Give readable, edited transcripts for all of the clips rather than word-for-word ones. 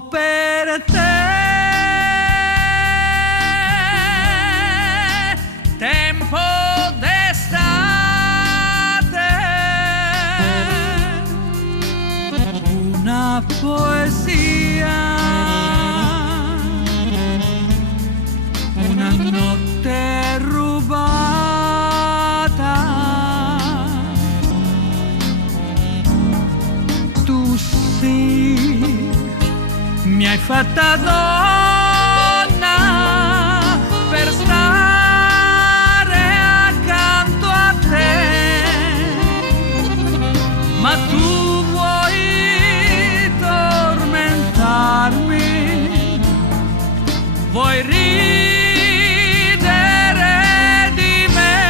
per te, tempo d'estate, una poesia, una notte rubata, tu sì, mi hai fatta donna per stare accanto a te, ma tu vuoi tormentarmi, vuoi ridere di me,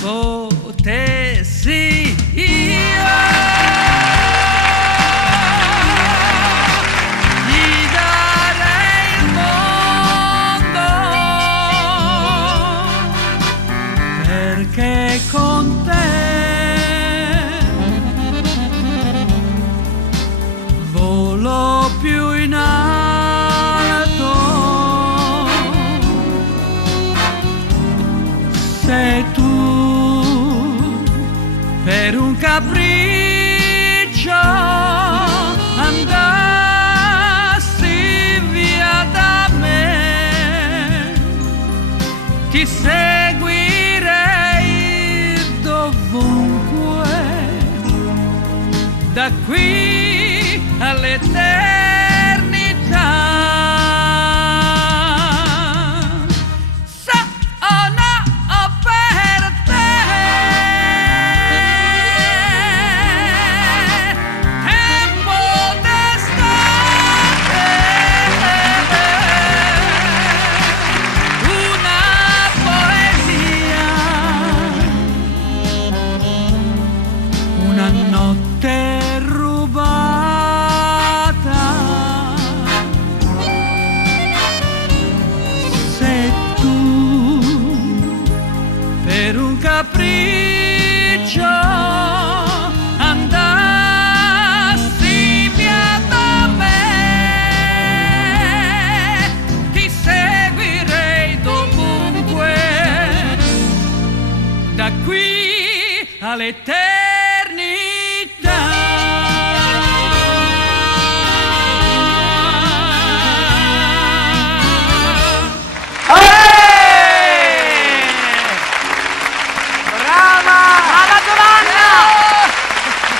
potessi io gli dare il mondo, perché con te volo più in alto, sei tu per un capriccio andassi via da me, ti seguirei dovunque, da qui all'eternità. Sono per te, tempo d'estate, una poesia, una notte rubata, sei tu per un capriccio andassi via da me, ti seguirei dovunque, da qui all'eternità.